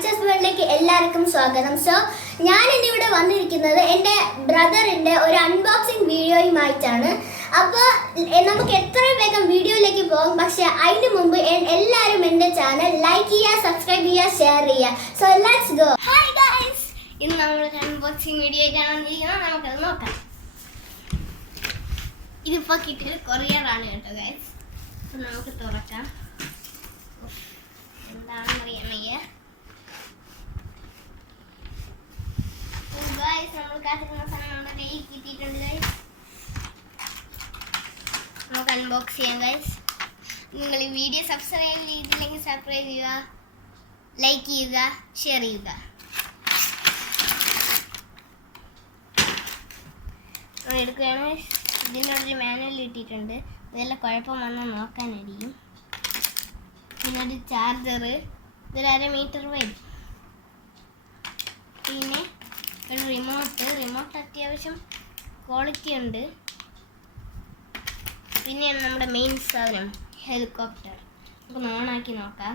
Cultures വേൾഡിലേക്ക് എല്ലാവർക്കും സ്വാഗതം. സോ ഞാൻ ഇന്നിവിടെ വന്നിരിക്കുന്നത് എൻ്റെ ബ്രദറിൻ്റെ ഒരു അൺബോക്സിങ് വീഡിയോയുമായിട്ടാണ്. അപ്പോൾ നമുക്ക് എത്രയും വേഗം വീഡിയോയിലേക്ക് പോകും. പക്ഷെ അതിന് മുമ്പ് എല്ലാവരും എൻ്റെ ചാനൽ ലൈക്ക് ചെയ്യുക, സബ്സ്ക്രൈബ് ചെയ്യുക, ഷെയർ ചെയ്യുക. So let's go. Hi guys, ഇന്ന് നമ്മൾ അൺബോക്സിങ് വീഡിയോ ആയിട്ടാണ് വന്നിരിക്കുന്നത്. നമുക്കത് നോക്കാം. ഇതിപ്പോൾ കിട്ടിയത് കൊറിയറാണ് കേട്ടോ ഗൈസ്. അപ്പോൾ നമുക്ക് തുറക്കാം. എന്താണെന്ന് അറിയാൻ വയ്യ. നമ്മൾ കാത്തിരുന്ന സാധനം നമ്മുടെ കയ്യിൽ കിട്ടിയിട്ടുണ്ട് ഗൈസ്. നമുക്ക് അൺബോക്സ് ചെയ്യാം ഗൈസ്. നിങ്ങൾ ഈ വീഡിയോ സബ്സ്ക്രൈബ് ചെയ്തില്ലെങ്കിൽ സബ്സ്ക്രൈബ് ചെയ്യുക, ലൈക്ക് ചെയ്യുക, ഷെയർ ചെയ്യുക. എടുക്കുകയാണ്. ഇതിനൊരു മാനുവൽ ഇട്ടിട്ടുണ്ട്. ഇതെല്ലാം കുഴപ്പം വന്നാൽ നോക്കാനടിയും. പിന്നൊരു ചാർജർ, ഇതൊരു 1/2 മീറ്റർ വരും. പിന്നെ ഒരു റിമോട്ട് അത്യാവശ്യം ക്വാളിറ്റി ഉണ്ട്. പിന്നെയാണ് നമ്മുടെ മെയിൻ സാധനം, ഹെലികോപ്റ്റർ. നമുക്ക് ഓണാക്കി നോക്കാം.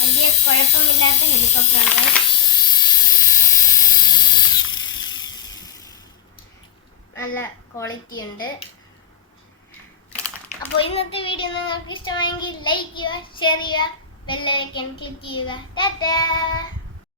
വലിയ കുഴപ്പമില്ലാത്ത ഹെലികോപ്റ്ററാണ്. നല്ല ക്വാളിറ്റി ഉണ്ട്. അപ്പോൾ ഇന്നത്തെ വീഡിയോ നിങ്ങൾക്ക് ഇഷ്ടമായെങ്കിൽ ലൈക്ക് ചെയ്യുക, ഷെയർ ചെയ്യുക, ബെൽ ഐക്കൺ ക്ലിക്ക് ചെയ്യുക. ടാറ്റാ.